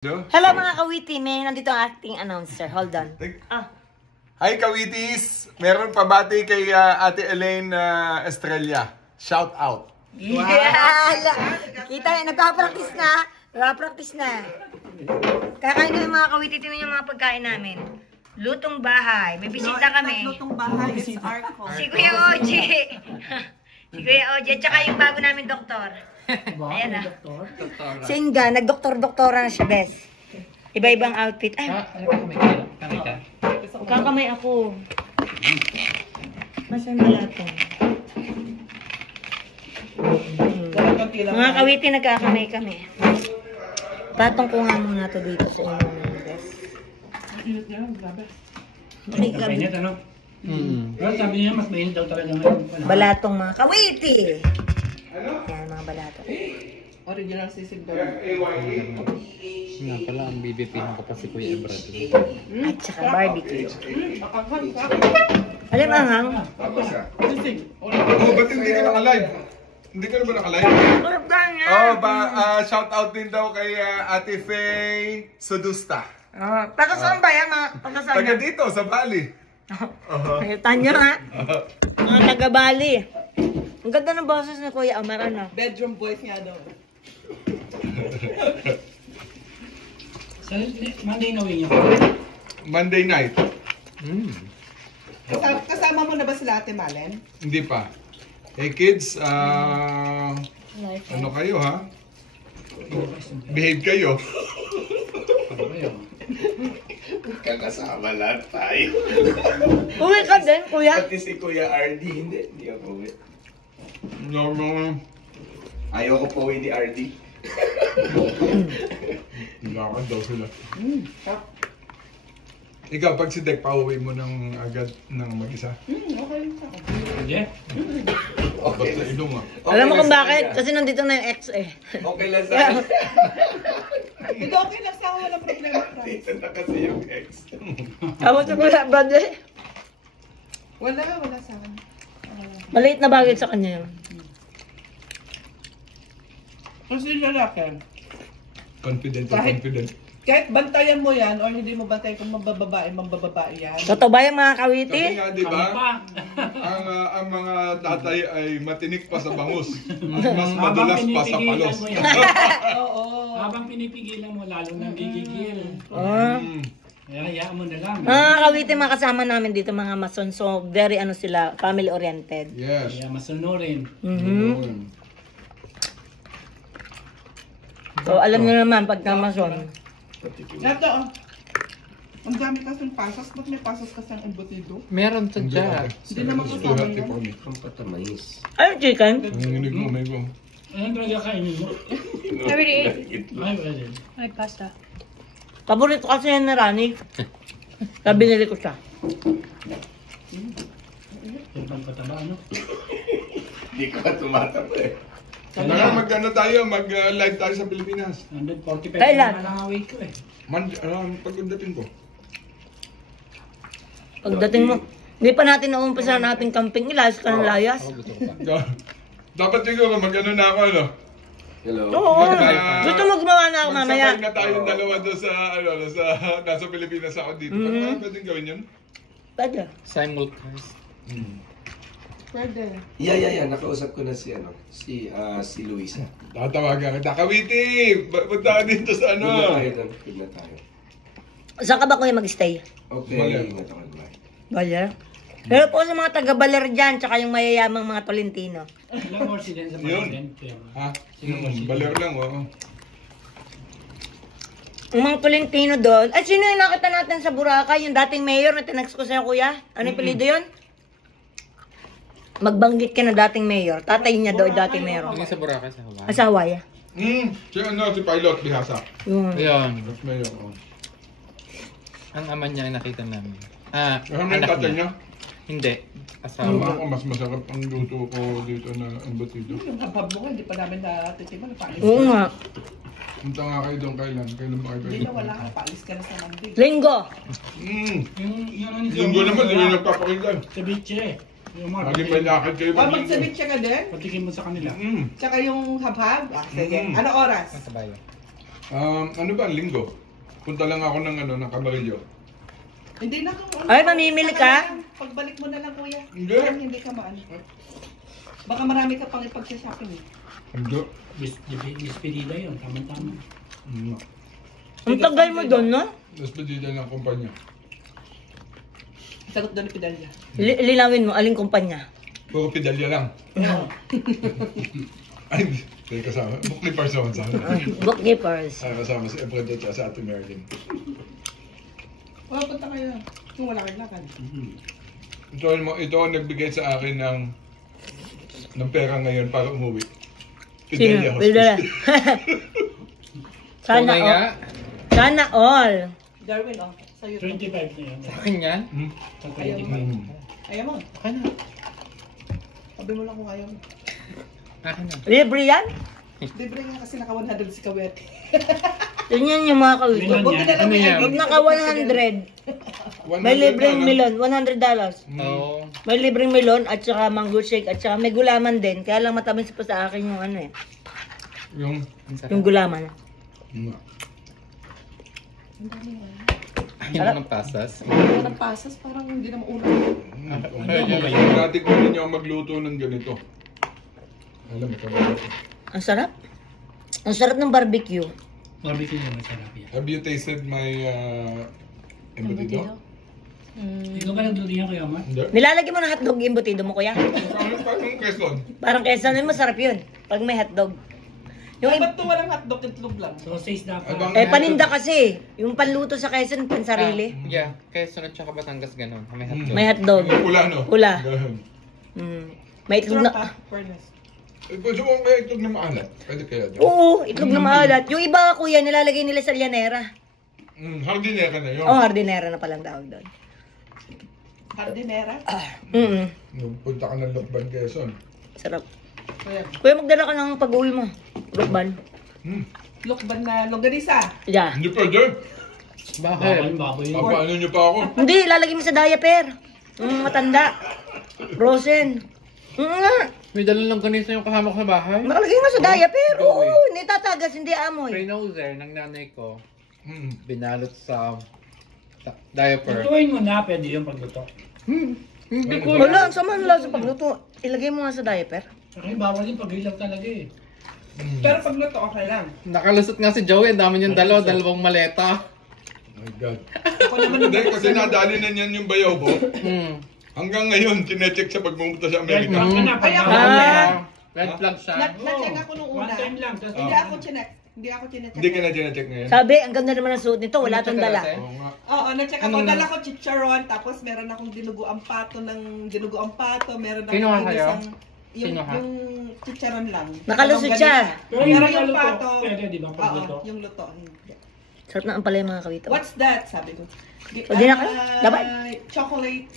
Hello mga kawiti, may nandito ang acting announcer. Hold on. Hi kawitis! Meron pabati kay Ate Elaine Estrella. Shout out. Wow. Yeah. Kita, nagpa-practice na. Nagpa-practice na. Kakain kami mga kawiti, tinan yung mga pagkain namin. Lutong bahay. May bisita kami. Lutong bahay is Arco. Si Kuya Oji. Si Kuya Oji. At saka yung bago namin doktor. Ayan na. Si Inga, nagdoktor-doktora na siya, bes. Iba-ibang outfit. Ay, kakamay ako. Masan balatong? Mga kawiti, nagkakamay kami. Patong ko nga muna to dito sa inyo, bes. Mainit, ano? Pero sabi niya, mas mainit daw talaga ngayon. Balatong mga kawiti. Yan, mga balatong. Original sisig daw. Nga pala, ang BBP ko pa si Kuya Ebrard. At saka barbecue. Alam ang Oh, ba't hindi ka naka-live? Hindi ka na ba naka-live? Shout out din daw kay Ate Faye Sudusta. Taga saan ba yan? Taga dito, sa Bali. Tanya nga. Mga taga Bali. Ang ganda ng boses ni Kuya Amar, ano? Bedroom voice nga daw. Sa Monday na wing Monday night. Kasama mo na ba sila Ate Malen? Hindi pa. Hey kids, ano kayo ha? Behave kayo. Kakasama lahat tayo. Uwi ka din, Kuya? Pati si Kuya RD, hindi ako uwi. No. Ayoko po uwi ni RD. Lakad daw sila. Ikaw, pag si Dek, pauwi mo ng agad ng mag-isa. Okay lang sa akin. Hindi. Basta ilong ah. Alam mo kung bakit? Kasi nandito na yung ex eh. Okay lang sa akin. Hindi, okay lang sa akin. Walang problema. Dito na kasi yung ex. Tapos sa Kuya Brad eh. Wala sa akin. Maliit na bagay sa kanya yun. Kasi lalaki. Confident. Kahit bantayan mo yan or hindi mo bantayan kung mambababae yan. Totoo ba yung mga kawiti? Kasi nga, di ba, ang mga tatay ay matinik pa sa bangus. Mas madulas pa sa palos. Oo. Habang pinipigilan mo, lalo nang gigigil. Kaya hayaan mo na lang. Mga kawiti, mga kasama namin dito, mga mason. So, very ano sila, family oriented. Yes. Kaya masunurin. So, alam nyo naman, pagka mason. Ito, ang dami kasing pasas. Ba't may pasas kasang embutido? Meron sa dyan. Hindi naman kasama yan. Ang patamais. Ayun, chicken. Nanginig mo, may go. Anong talaga kainin mo? Ay, pwede. Ay, pasta. Paborito kasi yan na Rani. Kaya binili ko siya. Yung pangpataba, ano? Hindi ko tumatapa eh. Kailangan mag-ano tayo, mag-live tayo sa Pilipinas. 145 Kailan? na lang ang weight ko eh. Pagdating ko. Pagdating mo, hindi pa natin naumpisa ng ating camping. Ilayas ka ng layas. Dapat siguro mag-ano na ako, ano? Hello. Oo. Gusto mo gumawa na ako mamaya. Magsabay na tayong dalawa doon sa, nasa Pilipinas ako dito. Paano pwedeng gawin yun? Pwede. Simulcast. Pwede. Yeah. Nakausap ko na si Luisa. Tatawagan kita. Kawiti! Punta ka dito sa ano? Good na tayo. Saan ka ba kuya mag-stay? Okay, Baler. ingat ako naman. Baler? Pero po sa mga taga-Baler dyan, tsaka yung mayayamang mga Tolentino. Ilang horse din sa Yun. Martin. Ha? Baler lang, oo. Yung mga Tolentino doon. At sino yung nakita natin sa Boracay? Yung dating mayor na tinax ko sa'yo kuya? Ano yung pilido yun? Magbanggit ka na dating mayor. Tatay niya doon dating mayor. Hindi sa Boracay, sa Hawaii. Sa Hawaii. Si Pilot Bihasa. Yun. Ayun. That's mayor, oo. Ang ama niya ay nakita namin. Ano yung Anak tatay niya. niya? Hindi. Tama Asawa. ako, mas masarap ang luto ko dito na embutido. Yung habab mo, hindi pa namin natitiman. Paalis Oo ka. nga. Punta nga kayo doon kailan? Kailan ba kayo Hindi pwede? na wala ka. Paalis ka na sa Monday. Linggo. Yung ano Linggo naman, hindi nyo nagpapakinggan. Ceviche. Yung mga Lagi may lakad kayo pag linggo. Magsabit siya ka din. patikin mo sa kanila. Tsaka yung habhab. Sige. Ano oras? Sa bayo. Ano ba, linggo? Punta lang ako ng Camarillo. Hindi na kung Ay, mamimili ka? Pagbalik mo na lang, kuya. Hindi. Hindi ka maano. Baka marami ka pang ipag-shopping eh. Hindi. Despedida yun, tama-tama. Ang tagal mo doon, no? Despedida ng kumpanya. Sagot doon ni Pidalya. Linawin mo, aling kumpanya? Puro pedalya lang. Ay, hindi. May kasama. Bookkeepers naman sana. Bookkeepers. Ay, kasama si Efred at sa Ate Merlin. Wala, punta kayo. Kung wala kayo lakad. Ito ang nagbigay sa akin ng pera ngayon para umuwi. Sino? Fidelia Pidala. Hospice. Sana Tunay all. nga. Sana all. Darwin, oh. Sa'yo. 25 na yan. Sa akin yan. Sa Ayaw 25. mo. Ayaw mo. Akin na. Sabi mo lang kung ayaw mo. Akin na. Libre yan? Libre nga kasi naka 100 si Kawet. Yun yan yung mga kawito. Milon Huwag yan. na lang Ano may yan? Pag naka 100, may libreng melon, $100. Oo. May libreng melon at saka mango shake at saka may gulaman din. Kaya lang matamis pa sa akin yung ano eh. Yung... Yung gulaman. Ayaw ng pasas. Kung ng pasas, parang hindi na maulan. Dati ko rin yung magluto ng ganito. Alam mo, Ang sarap. Ang sarap ng barbecue. Barbecue yung masarap yan. have you tasted my embutido? Ikaw ka naglulihan kuya ma? Hindi. Nilalagyan mo ng hotdog yung embutido mo, kuya. Parang Quezon. Parang kesa nun, masarap yun. Pag may hotdog. Yung Ba't ito walang hotdog, itlog lang? Sausage dapat. paninda kasi. Yung panluto sa Quezon, pansarili. Yeah, kaya sunod tsaka Batangas ganun. May hotdog. May hotdog. Yung pula, no? Pula. Ganun. May itlog Sarap na... ha, fairness. Gusto mo kaya itlog na maalat? Pwede kaya dyan? Oo, itlog na maalat. Yung iba, kuya, nilalagay nila sa llanera. Hardinera na yun. Oh, hardinera na palang tawag doon. Hardinera. Nung punta ka ng Lokban, Quezon. Sarap. Ayan. Kuya, magdala ka ng pag-uwi mo. Lukban. Lukban na longganisa. Yeah. Hindi pwede. Bakit? Baboy. Papaano niyo pa ako? Hindi, lalagay mo sa diaper. Matanda. Frozen. Nga. May dala lang ganito yung kasama ko sa bahay. Nakalagay mo sa diaper. Go Oo, hindi tatagas, hindi amoy. Prenoser ng nanay ko. Binalot sa diaper. Lutuin mo na, pwede yung pagluto. Hindi ko. Wala, ang sama nila sa pagluto. Ilagay mo nga sa diaper. Kasi bawal yung pag-ilag talaga eh. Pero pag luto, okay lang. Nakalusot nga si Joey. Ang dami niyang dalawang maleta. Oh my God. Ako naman Hindi, kasi nadali na niyan yung bayaw ko. Hanggang ngayon, tinecheck siya pag pumunta sa Amerika. Red flag na, Ay, ako Red flag siya. Na-check ako nung una. One time lang. Tapos Hindi ako chinek. Hindi ako chinek. Hindi ka na tinecheck ngayon. Sabi, ang ganda naman ng suot nito. Wala tong dala. Oo nga. Oo, na-check ako. Anong Dala ko chicharon, tapos meron akong dinuguang pato, meron akong Kinuha kayo? yung Kinuha? yung chicharon lang. Lakalusot siya. Pero Pero yung yung luto, pato, pwede di ba pagluto? oo, yung luto. Hindi. Sarap na ang pala yung mga kawito. What's that? Sabi ko. O, di na kayo? Dapat. Chocolate